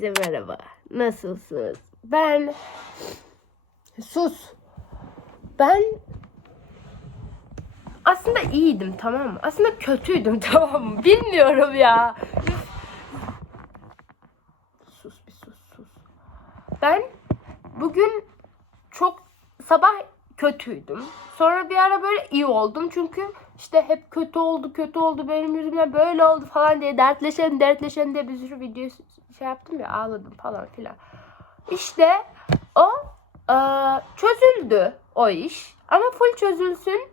Hepinize merhaba. Nasılsınız? Ben sus. Ben aslında iyiydim tamam mı? Aslında kötüydüm tamam mı? Bilmiyorum ya. sus bir sus sus. Ben bugün çok sabah kötüydüm. Sonra bir ara böyle iyi oldum. Çünkü işte hep kötü oldu, kötü oldu, benim yüzümden böyle oldu falan diye dertleşelim, dertleşelim diye bir sürü video şey yaptım ya ağladım falan filan. İşte o e, çözüldü o iş. Ama full çözülsün.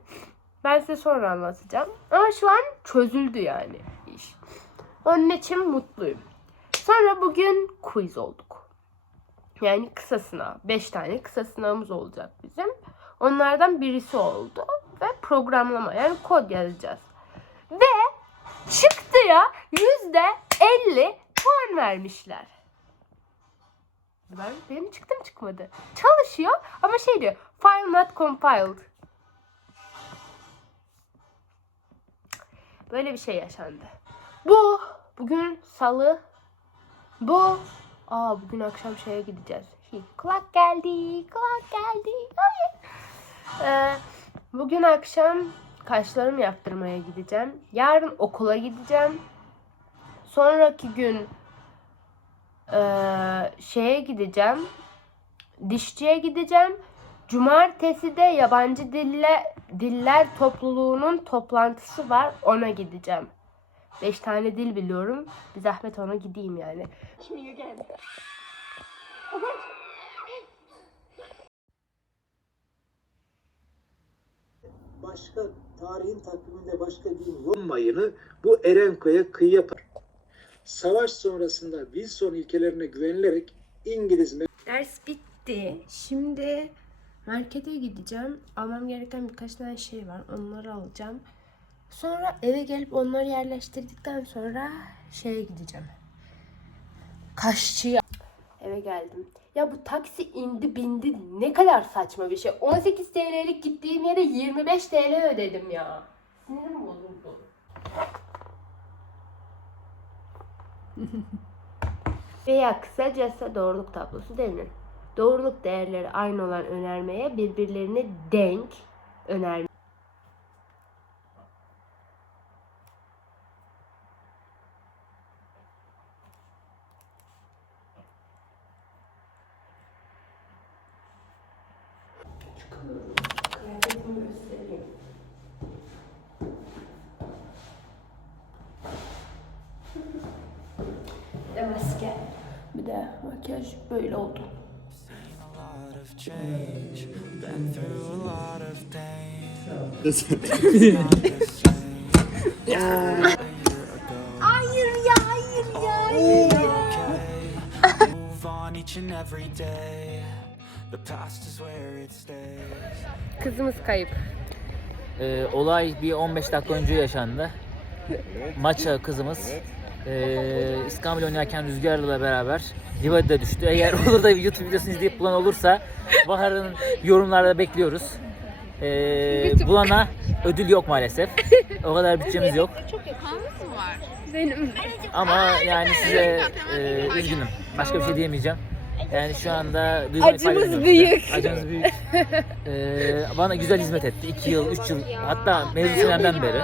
Ben size sonra anlatacağım. Ama şu an çözüldü yani iş. Onun için mutluyum. Sonra bugün quiz olduk. Yani kısa sınav. 5 tane kısa sınavımız olacak bizim. Onlardan birisi oldu. Ve programlama yani kod yazacağız. Ve çıktı ya yüzde 50 puan vermişler. Ben, benim çıktım çıkmadı. Çalışıyor ama şey diyor. File not compiled. Böyle bir şey yaşandı. Bu bugün salı. Bu aa bugün akşam şeye gideceğiz. Kulak geldi, kulak geldi. Ee, bugün akşam kaşlarımı yaptırmaya gideceğim. Yarın okula gideceğim. Sonraki gün eee, şeye gideceğim. Dişçiye gideceğim. Cumartesi de yabancı dille, diller topluluğunun toplantısı var. Ona gideceğim. Beş tane dil biliyorum. Bir zahmet ona gideyim yani. başka tarihin takviminde başka gün yok. mayını bu Erenka'ya kıyı yapar. Savaş sonrasında Wilson ilkelerine güvenilerek İngiliz Ders bitti. Şimdi markete gideceğim. Almam gereken birkaç tane şey var. Onları alacağım. Sonra eve gelip onları yerleştirdikten sonra şeye gideceğim. Kaşçıya. Eve geldim. Ya bu taksi indi bindi ne kadar saçma bir şey. 18 TL'lik gittiğim yere 25 TL ödedim ya. Sinirim bozuldu. Veya kısacası doğruluk tablosu denir. Doğruluk değerleri aynı olan önermeye birbirlerini denk önerme. Kıyafetimi göstereyim. Bir de maske. Bir de makyaj böyle oldu. lot of change, been through a lot of pain. Hayır ya, hayır ya. Okay, move on each and every day. The past is where it stays. Kızımız kayıp. Ee, olay bir 15 dakika önce yaşandı. Maça kızımız ee, İskambil oynarken Rüzgar'la beraber Livadi'de düştü. Eğer olur da YouTube videosunu izleyip bulan olursa Bahar'ın yorumlarda bekliyoruz. Ee, bulana ödül yok maalesef. O kadar bütçemiz yok. Benim. Ama yani size ee, üzgünüm. Başka bir şey diyemeyeceğim. Yani şu anda Acımız büyük. Acımız büyük. Ee, bana güzel hizmet etti. 2 yıl, 3 yıl hatta mezun senemden beri.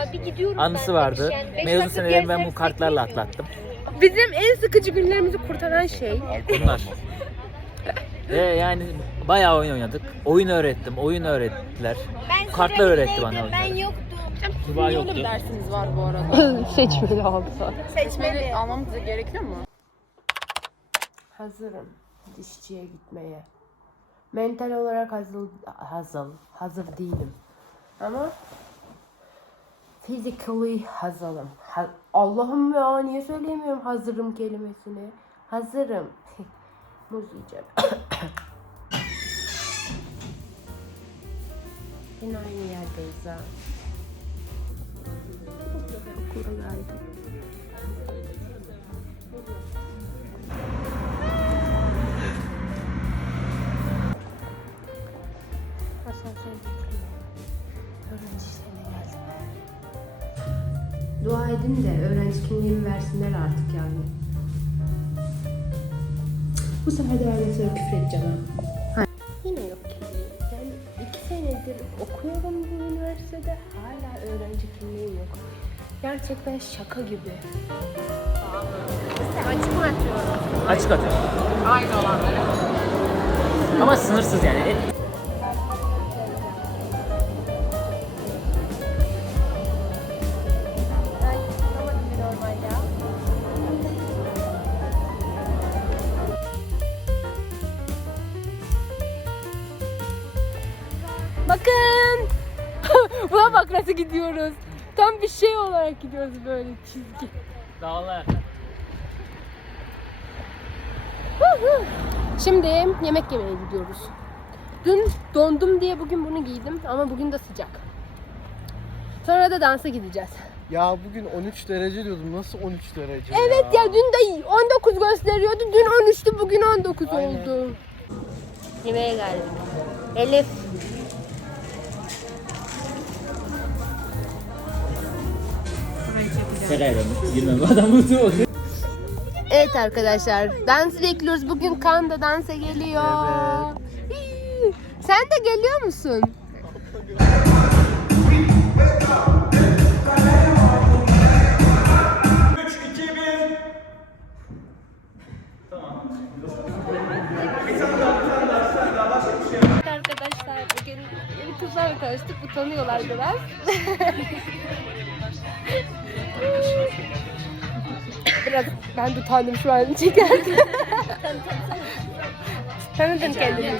Anısı vardı. Mezun senelerimi ben bu kartlarla atlattım. Bizim en sıkıcı günlerimizi kurtaran şey. Bunlar. Ve yani bayağı oyun oynadık. Oyun öğrettim, oyun öğrettiler. Kartlar öğretti bana oyunları. Ben yoktum. Tuba yoktu. dersiniz var bu arada. Seçmeli oldu. Seçmeli almamız gerekiyor mu? Hazırım dişçiye gitmeye. Mental olarak hazır, hazır, hazır değilim. Ama physically hazırım. Ha- Allah'ım ya niye söyleyemiyorum hazırım kelimesini. Hazırım. Muz yiyeceğim. Yine aynı yerdeyiz ha. Okula geldim. Asansör getiriyor. Öğrenci işlerine geldim. Dua edin de öğrenci kimliğimi versinler artık yani. Bu sefer de benden sonra küfür edeceğim ha. Yine yok kimliğim. Yani iki senedir okuyorum bu üniversitede hala öğrenci kimliğim yok. Gerçekten şaka gibi. Açık mı açıyorum? Açık atıyor. Aynı olanları. Ama sınırsız yani. Bakın. Buna bak nasıl gidiyoruz. Tam bir şey olarak gidiyoruz böyle çizgi. Dağlar. Şimdi yemek yemeye gidiyoruz. Dün dondum diye bugün bunu giydim ama bugün de sıcak. Sonra da dansa gideceğiz. Ya bugün 13 derece diyordum. Nasıl 13 derece Evet ya dün de 19 gösteriyordu. Dün 13'tü bugün 19 Aynen. oldu. Yemeğe geldik. Elif. Evet arkadaşlar dans bekliyoruz. Bugün Kaan da dansa geliyor. Hii. Sen de geliyor musun? Arkadaşlar bugün yeni kızlarla karıştık utanıyorlar biraz. biraz ben de utandım şu an çekerken. Tanıdın kendini.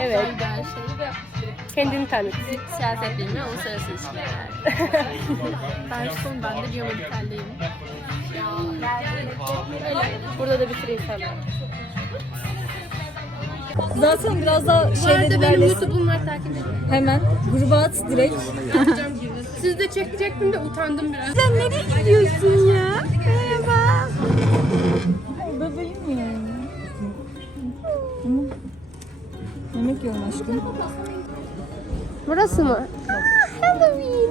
Evet. Kendini tanıt. Siyaset bilimi, uluslararası ilişkiler. Garson, ben de biyomedikaldeyim. Burada da insan var. Zaten biraz daha şeyleri benim ilerlesin. YouTube'um var takip edin. Hemen gruba at direkt. Siz de çekecektim de utandım biraz. Sen nereye gidiyorsun ya? Merhaba. Bebeğim ya. Yemek yiyorum aşkım. Burası mı? Halloween.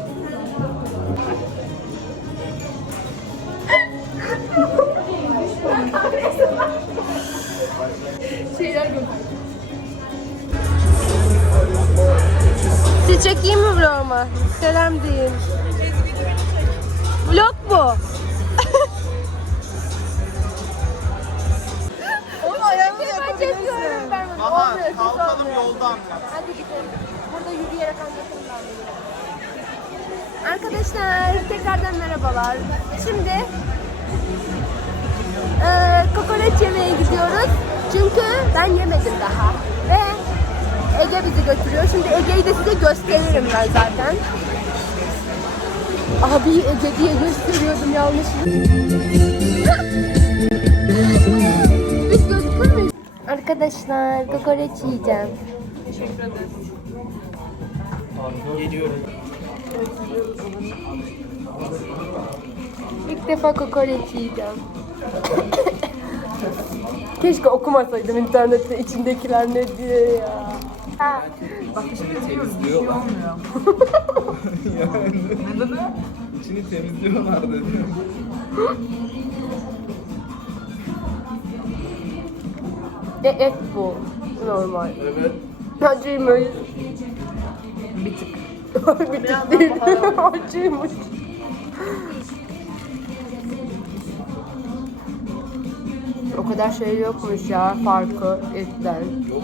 çekeyim mi vloguma? Selam deyin. Vlog bu. Onu ayağımı Olmuyor, siz kalkalım yoldan. Hadi gidelim. Burada yürüyerek anlatırım ben bunu. Arkadaşlar tekrardan merhabalar. Şimdi eee kokoreç yemeye gidiyoruz. Çünkü ben yemedim daha. Ve Ege bizi götürüyor. Şimdi Ege'yi de size gösteririm ben zaten. Abi Ege diye gösteriyordum yanlış. Biz gözükür müyüz? Arkadaşlar kokoreç yiyeceğim. İlk defa kokoreç yiyeceğim. Keşke okumasaydım internette içindekiler ne diye ya. Ha. İçini temizliyorlar dedi. E, et bu. Normal. Evet. Acıymış. Bir tık. bir tık değil. Acıymış. O kadar şey yokmuş ya farkı etten. Yok.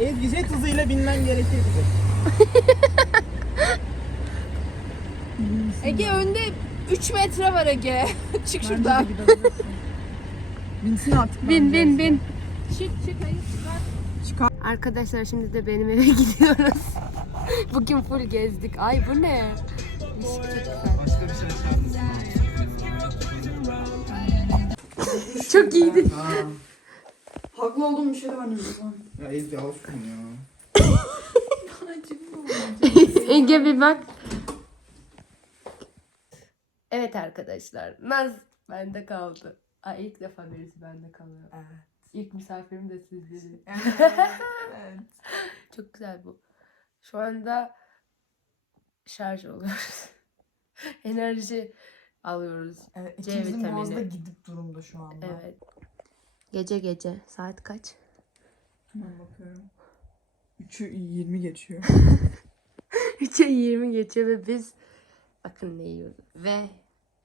Ezgi jet hızıyla binmen gerekir. Ege önde 3 metre var Ege. Çık şuradan. Binsin artık. Bin bin bin. Çık çık hayır. Arkadaşlar şimdi de benim eve gidiyoruz. Bugün full gezdik. Ay bu ne? Işık çok güzel. Çok iyiydi. Haklı olduğum bir şey demedim. Ya Ezgi alışkın ya. Ege bir bak. Evet arkadaşlar. Naz bende kaldı. Ay ilk defa birisi bende kalıyor. Evet. İlk misafirim de sizleri. Çok güzel bu. Şu anda şarj oluyoruz. Enerji alıyoruz. Evet, C vitamini. gidip durumda şu anda. Evet. Gece gece. Saat kaç? Hemen bakıyorum. 3'ü 20 geçiyor. 3'e 20 geçiyor ve biz bakın ne yiyoruz. Ve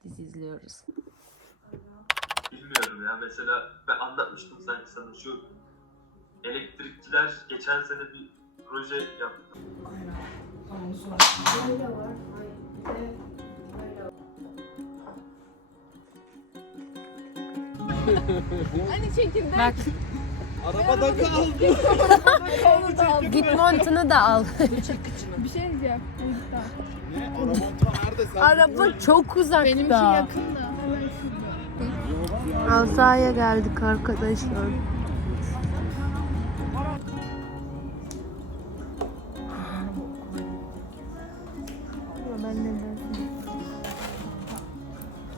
dizi izliyoruz. Bilmiyorum ya mesela ben anlatmıştım sanki sana şu elektrikçiler geçen sene bir proje yaptı. Aynen. Tamam sonra. Böyle var. Hani çekirdek. Bak Arabada kaldı. git montunu da al. Bir şey diyeceğim. Araba nerede sen? Araba çok uzakta. Benimki yakın da. Hemen şurada. Alsa'ya geldik arkadaşlar.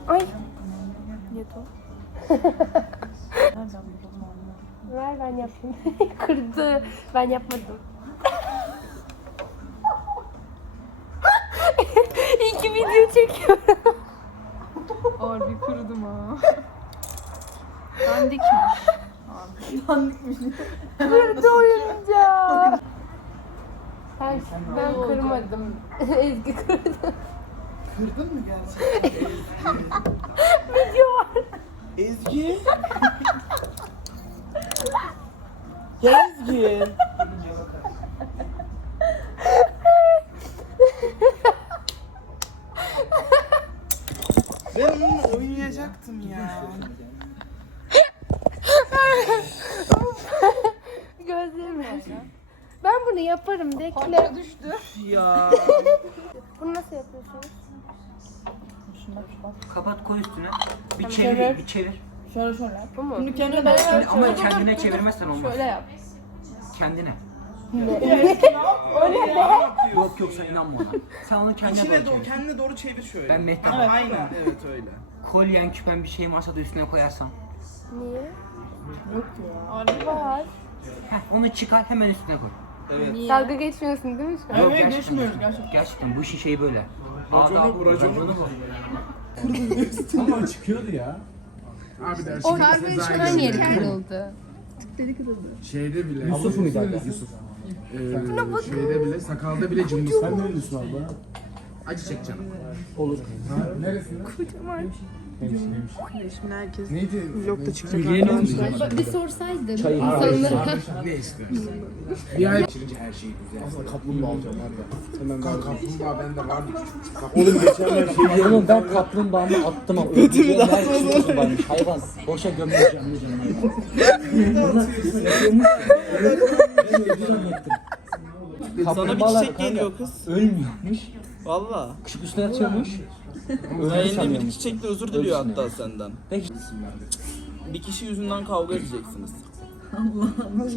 Ay. Yeto. Ver ben yapayım. Kırdı. Ben yapmadım. İyi ki video çekiyorum. Harbi kurudum ha. Dandikmiş. Kırdı oyuncağı. Ben, ben kırmadım. Ezgi kırdı. Kırdın mı gerçekten? Video var. Ezgi. Ya Ezgi. ben onunla oynayacaktım ya. Gözlerim Ben bunu yaparım bekle. düştü. Ya. Bunu nasıl yapıyorsunuz? Kapat koy üstüne. Bir çevir. bir çevir. Şöyle şöyle. Bu mu? Bunu kendine ben Şimdi ama kendine çevirmezsen olmaz. Şöyle yap. Kendine. ne be? Yok yok sen inanma ona. Sen onu kendine İçine doğru doğru, çevir. kendine doğru çevir şöyle. Ben Mehtap. Aynen. Evet öyle. Kolyen, küpen bir şey varsa da üstüne koyarsan. Niye? Var. Heh, onu çıkar hemen üstüne koy. Evet. Dalga geçmiyorsun değil mi şu an? Yok, Evet, gerçekten geçmiyoruz gerçekten. Gerçekten bu işin şeyi böyle. Raconu bu, raconu bu. Ama çıkıyordu ya. Abi de O çıkan yeri kırıldı. Şeyde bile. Yusuf muydu Yusuf. Ee, şeyde bile, sakalda bile cımbız. Sen neredesin abla? Acı çek canım. Olur. Ha, neresinde? Kocaman. herkes. Neydi? Vlogda çıkacak. Bir sorsaydın Abi, insanlara. ne istiyorsun? Bir ay geçirince her şey güzel. Aslında kaplumbağa alacağım var ya. Hemen kaplumbağa bende vardı küçük. Oğlum geçenler şey Oğlum ben kaplumbağamı attım ama. Her şey kaplumbağaymış. Hayvan. Boşa gömmeyeceğim. Sana bir çiçek geliyor kız. Ölmüyormuş. Valla. Küçük üstüne yatıyormuş. Elinde bir çiçekle özür diliyor Ölsün hatta senden. Peki. Bir kişi yüzünden kavga edeceksiniz.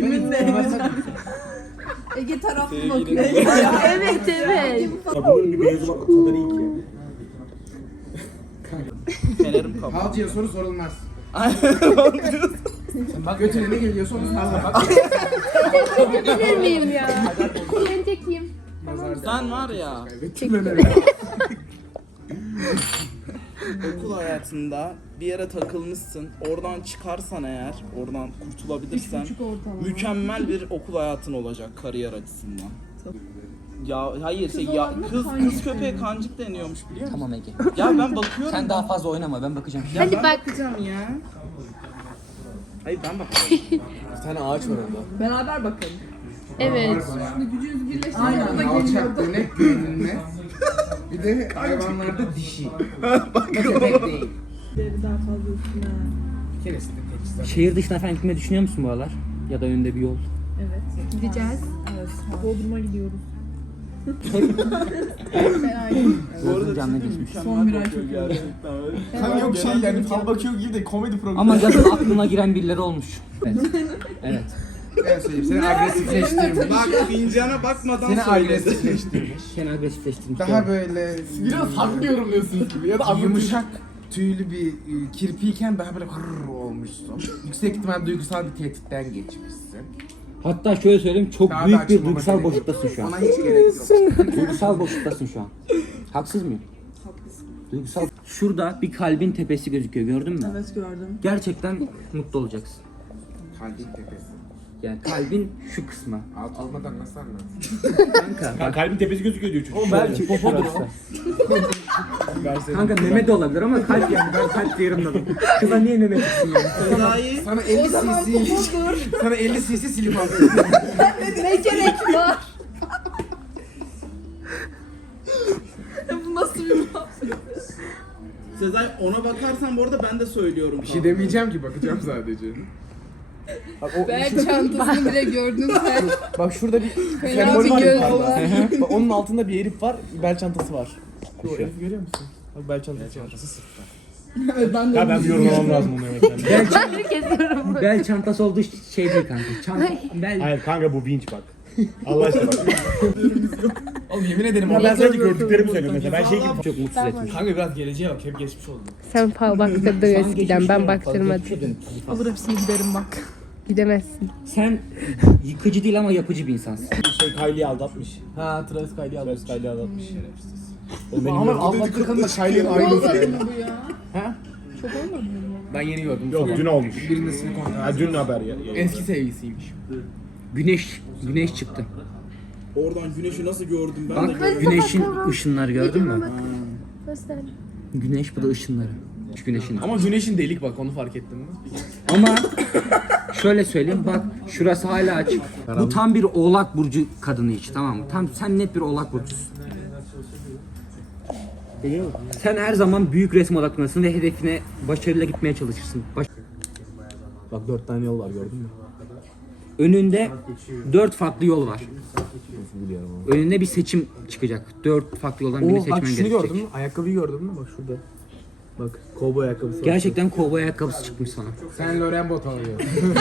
Ege taraflı Sevgilin. evet evet. Bunun bir beyazı bak o kadar iyi ki. Fenerim kapalı. Halcıya soru sorulmaz. Sen bak götüne ne geliyorsa onu salla bak. Bilir miyim ya? Sen var ya okul hayatında bir yere takılmışsın. Oradan çıkarsan eğer, oradan kurtulabilirsen mükemmel bir okul hayatın olacak kariyer açısından. Ya hayır şey ya kız kız köpeğe kancık deniyormuş biliyor musun? Tamam Ege. Ya ben bakıyorum. Sen daha fazla oynama ben bakacağım. Ya Hadi ben bak. bakacağım ya. Hayır ben bakacağım. Bir tane ağaç var orada. Beraber bakın. Evet. Aynen alçak dönek güvenilmez. Bir de hayvanlarda dişi. Ama köpek değil. Bir keresinde teçhizat. Şehir dışına falan gitmeyi düşünüyor musun bu aralar? Ya da önünde bir yol. Gideceğiz. Bu arada canlı çünkü geçmiş. mükemmel bakıyor gerçekten. öyle. Kanka yok şey yani fal bakıyor gibi de komedi programı. Ama yazın aklına giren birileri olmuş. Evet. evet. Ben söyleyeyim seni agresifleştirmiş. Bak fincana bakmadan Seni söyledi. agresifleştirmiş. Seni agresifleştirmiş. Daha böyle biraz haklı yorumluyorsunuz gibi ya da yumuşak tüylü bir e, kirpiyken daha böyle hırr olmuşsun. Yüksek ihtimal duygusal bir tehditten geçmişsin. Hatta şöyle söyleyeyim çok Daha da büyük bir duygusal boşluktasın şu an. Ona hiç gerek yok. duygusal boşluktasın şu an. Haksız mıyım? Haklısın. Duygusal. Şurada bir kalbin tepesi gözüküyor gördün mü? Evet gördüm. Gerçekten mutlu olacaksın. Kalbin tepesi. Yani kalbin şu kısmı. Alt olmadan nasıl anlatsın? Kanka. Kalbin tepesi gözüküyor diyor çocuk. O belki popodur o. Kanka meme de olabilir ama kalp yani ben kalp diyelim Kıza niye meme çıksın yani? Sezai Sana 50 cc sana 50 cc silip alıyorum. Ne gerek var? Bu nasıl bir muhabbet? Sezai ona bakarsan bu arada ben de söylüyorum. Bir şey demeyeceğim ki bakacağım sadece. Bel çantasını bile gördün sen. Bak şurada bir Fena sembol bir var göz yukarıda. var. Bak onun altında bir herif var, bel çantası var. O herifi görüyor musun? Bak bel çantası var. Evet ben de Ya ben bir yorumlamam lazım bunu Mehmet'ten. Bel, çant- bel çantası olduğu şey değil kanka. Çanta, bel... Hayır kanka bu vinç bak. Allah aşkına bak. Oğlum yemin ederim Ya ben sadece gördüklerimi söylüyorum mesela. Ben şey gibi Çok mutsuz etmiş. Kanka biraz geleceğe bak hep geçmiş oldu. Sen fal baktırdın eskiden ben baktırmadım. Olur hepsini giderim bak. Gidemezsin. Sen yıkıcı değil ama yapıcı bir insansın. Şey Kylie'yi aldatmış. Ha Travis Kylie'yi aldatmış. Travis Kylie'yi aldatmış. Oğlum benim Ama kadın da Kylie'nin aynısı yani. Bu ya. Ha? Çok olmadı mı? Ben yeni gördüm. Yok dün olmuş. Birinin ismini kontrol Ha dün haber ya. Eski sevgilisiymiş. Güneş, güneş çıktı. Oradan güneşi nasıl gördüm ben de Bak gördüm. güneşin ışınları gördün mü? Göster. Güneş bu da ışınları. Şu güneşin. Ama güneşin delik bak onu fark ettin mi? Ama şöyle söyleyeyim bak şurası hala açık. Bu tam bir oğlak burcu kadını hiç tamam mı? Tam sen net bir oğlak burcusun. Sen her zaman büyük resim odaklanırsın ve hedefine başarıyla gitmeye çalışırsın. Baş- Bak dört tane yol var gördün mü? Önünde dört farklı yol var. Önünde bir seçim çıkacak. Dört farklı yoldan birini Oo, seçmen bak şunu gerekecek. gördün mü? Ayakkabıyı gördün mü? Bak şurada. Bak kovboy ayakkabısı var. Gerçekten kovboy ayakkabısı çıkmış sana. Sen Loren Bot alıyorsun.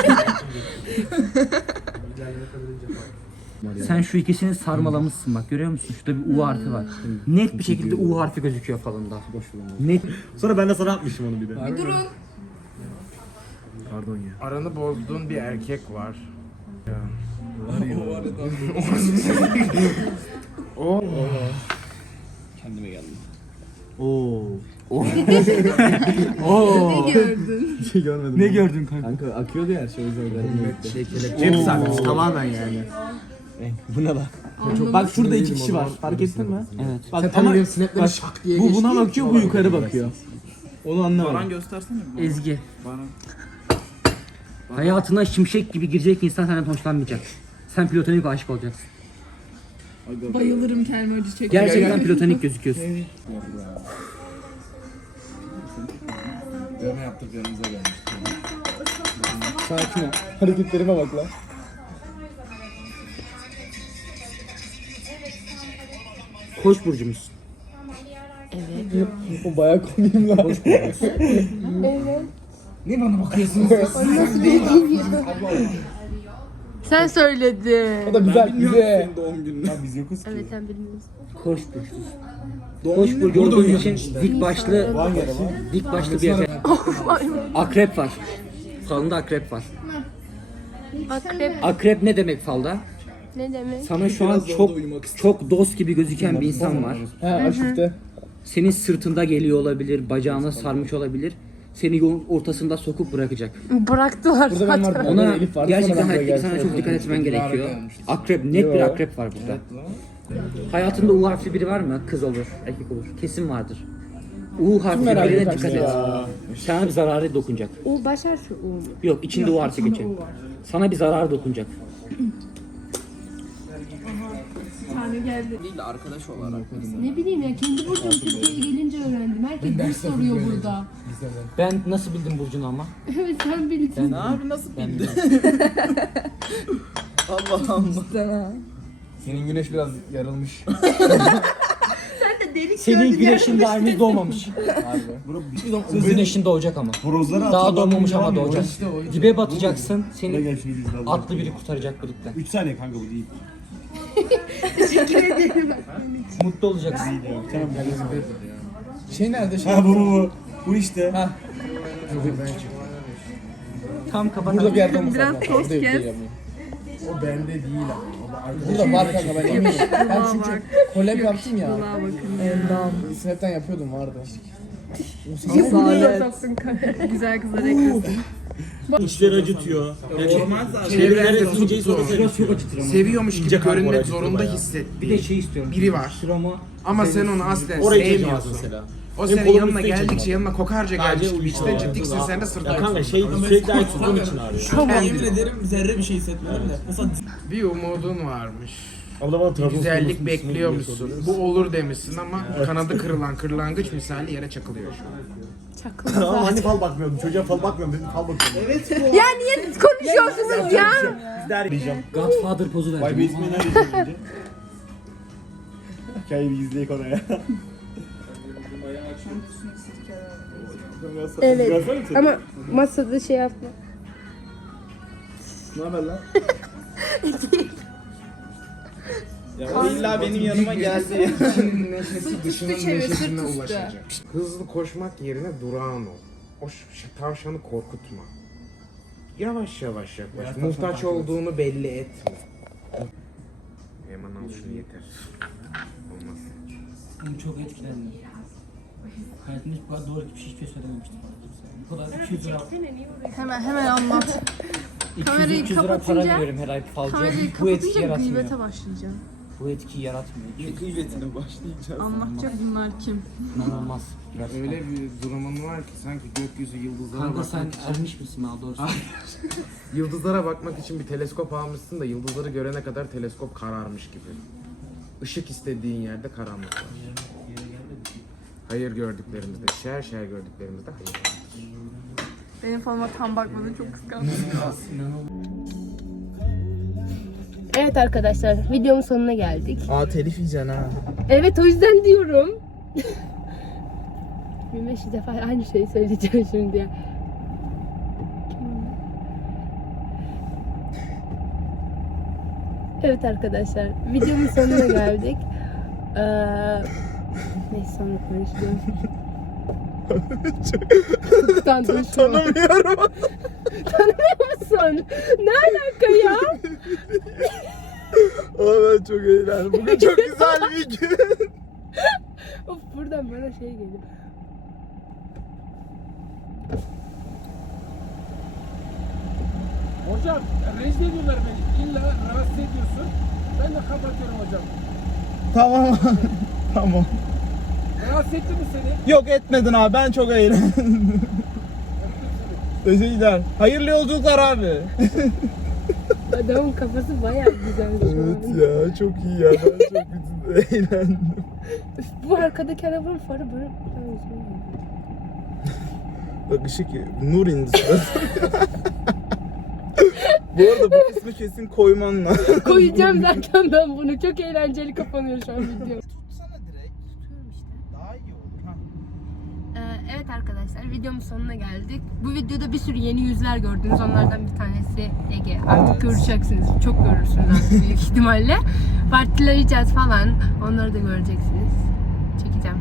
Sen şu ikisini sarmalamışsın bak görüyor musun? Şurada bir U harfi var. Net bir şekilde U harfi gözüküyor falında. Net. Sonra ben de sana atmışım onu bir de. Bir durun. Pardon ya. Aranı bozduğun bir erkek var. O Kendime geldim. Oo. Ne gördün? Bir şey görmedim. Ne gördün kanka? Kanka akıyordu ya her şey o yüzden garip şey kelepçe. Cep sarmış tamamen yani. Bu ne lan? Bak şurada iki kişi var. Fark ettin mi? Evet. Bak ama benim bak, şak diye bu buna bakıyor, bu yukarı bakıyor. Onu Baran anlamadım. göstersene bir. Ezgi. Baran. Hayatına şimşek gibi girecek insan senden hoşlanmayacak. Sen platonik aşık olacaksın. Bayılırım kendime acı çekiyorum. Gerçekten platonik gözüküyorsun. Dövme yaptıklarımıza gelmiş. Sakin ol. Hareketlerime bak lan. Koç burcumuz. O bayağı komiyim lan. Ne bana bakıyorsunuz? Sen söyledin. O da güzel Bilmiyorum bize. senin doğum gününü. Biz yokuz ki. Evet sen bilmiyorsun. Koç burcumuz. Doğum Koç gününü burada olduğu uyuyorsun için dik başlı dik başlı bir erkek. Akrep var. Falında akrep var. Akrep Akrep ne demek falda? ne demek? Sana şu an Biraz da çok uyumak çok dost gibi gözüken bir insan var. He aşıkta. Senin sırtında geliyor olabilir, bacağına sarmış olabilir. Seni yolun ortasında sokup bırakacak. Bıraktılar Burada ben zaten. vardım. Ona Orada Elif vardı, gerçekten sonra ben hayattaki sana geldim. çok dikkat etmen gerekiyor. Akrep, net bir Yo. akrep var burada. Hayatında U harfli biri var mı? Kız olur, erkek olur. Kesin vardır. U harfli merak birine eder dikkat ya? et. Sana bir zararı dokunacak. U başar şu U. Yok, içinde U harfi geçecek. Sana bir zararı dokunacak. Geldi. Değil de arkadaş olarak. Ne bileyim ya kendi burcum Türkiye'ye gelince öğrendim. Herkes burç soruyor burada. Ben nasıl bildim Burcu'nu ama? Evet sen bildin. Ne abi nasıl Ben bildin? Allah Allah. Senin güneş biraz yarılmış. Senin güneşin daha henüz doğmamış. Kız güneşin doğacak ama. Daha doğmamış ama doğacak. Dibe batacaksın. Seni atlı biri kurtaracak birlikte. 3 saniye kanka bu değil. Mutlu olacaksın. Şey nerede? Şey Ha bu bu bu. Bu işte. Ha. Tam kapat. Burada bir yerde olması Biraz lazım. tost Burada yok, kes. değil. O bende değil ama. Burada var kanka ben eminim. Ben çünkü collab yaptım ya. Kulağa bakın. Endam. Snap'ten yapıyordum vardı. Güzel kızlar eklesin. İşleri acıtıyor. Zaten. Çevrelerde tuttuğu sonra ama. Seviyormuş gibi görünmek zorunda hissettiği Bir de şey istiyorum. biri var. Ama sen onu aslen Orayı çekeceğim sevmiyorsun. mesela. O Benim senin yanına geldikçe yanına kokarca gelmiş gibi ya. ciddisin sen de Ya sırtlan kanka şey sürekli ayak tuttuğum için ağrıyor. Yemin ederim zerre bir şey hissetmedim de. Mesela Bir umudun varmış. Abla bana Trabzonspor güzellik ismini bekliyormuşsun. soruyor. Bu olur demişsin ama kanadı kırılan kırlangıç misali yere çakılıyor şu an. Ama hani fal bakmıyordum. Çocuğa fal bakmıyorum dedim fal bakıyorum. Evet. Ya niye konuşuyorsunuz ya? Diyeceğim. Godfather pozu Vay verdim. be ismini ne diyeceğim önce? Hikayeyi bir izleyek oraya. Evet. Ama masada şey yapma. Ne haber lan? ya o illa benim yanıma geldi. İçinin neşesi dışının neşesine üstü. ulaşacak. Hızlı koşmak yerine durağan ol. O ş- tavşanı korkutma. Yavaş yavaş yaklaş. Muhtaç olduğunu belli etme. Hemen al şunu yeter. Olmaz. Bunu çok etkilendim. Hayatımda hiç bu kadar doğru bir şey hiçbir şey söylememiştim. Bu kadar 200 lira, Hemen hemen anlat. Kamerayı 200 lira para kapatınca- veriyorum her ay falcıya. Kamerayı Bu etki kapatınca yaratmıyor. gıybete başlayacağım. Bu etki yaratmıyor. Gıybetine başlayacağız. Anlatacak bunlar kim? İnanılmaz. Gerçekten. Öyle bir durumun var ki sanki gökyüzü yıldızlara Kanka bakmak sen için- ermiş misin daha doğrusu? Yıldızlara bakmak için bir teleskop almışsın da yıldızları görene kadar teleskop kararmış gibi. Işık istediğin yerde karanlık var. Hayır gördüklerimizde, şer şer gördüklerimizde hayır. Benim falıma tam bakmadın çok kıskandım. Evet arkadaşlar videomun sonuna geldik. Aa telif yiyeceksin ha. Evet o yüzden diyorum. 25 defa aynı şeyi söyleyeceğim şimdi ya. Evet arkadaşlar videomun sonuna geldik. Ee, neyse sonra konuşacağım. Çok utandım şu an. Tanımıyorum. Tanımıyor musun? Ne alaka ya? Aa ben çok eğlendim. Bugün çok güzel bir gün. Of buradan bana şey geliyor. Hocam rencide ediyorlar beni. İlla rahatsız ediyorsun. Ben de kapatıyorum hocam. tamam. tamam. Rahatsız etti mi seni? Yok etmedin abi ben çok eğlendim. Teşekkürler. Hayırlı yolculuklar abi. Adamın kafası bayağı güzel şu an. ya çok iyi ya. Ben çok eğlendim. Bu arkadaki arabanın farı böyle... Bak ışık nur indi. Bu arada bu kısmı kesin koyman lazım. Koyacağım zaten ben bunu. Çok eğlenceli kapanıyor şu an video. Tutsana direkt. Tutuyorum işte. Daha iyi olur. Ha. Ee, evet arkadaşlar videomun sonuna geldik. Bu videoda bir sürü yeni yüzler gördünüz. Onlardan bir tanesi Ege. Artık göreceksiniz. Çok görürsünüz artık büyük ihtimalle. Partilayacağız falan. Onları da göreceksiniz. Çekeceğim.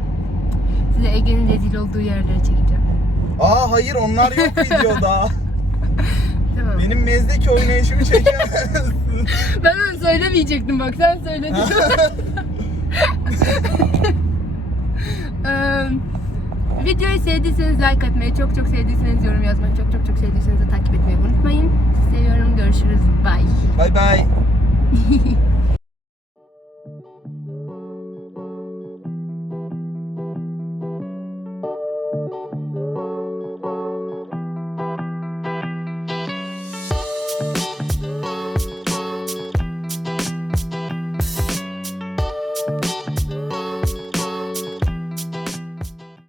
Size Ege'nin rezil olduğu yerleri çekeceğim. Aa hayır onlar yok videoda. Tamam. Benim mezdeki oynayışımı çekemez. Ben onu söylemeyecektim bak sen söyledin. Eee, videoyu sevdiyseniz like atmayı, çok çok sevdiyseniz yorum yazmayı, çok çok çok sevdiyseniz de takip etmeyi unutmayın. Seviyorum. Görüşürüz. Bye. Bay bay.